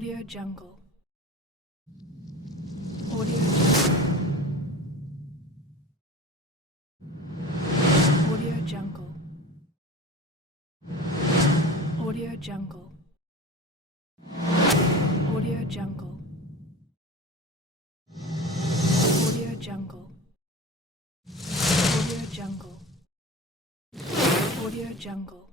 Audio Jungle. Audio Jungle. Audio Jungle. Audio Jungle. Audio Jungle. Audio Jungle. Audio Jungle. Audio Jungle.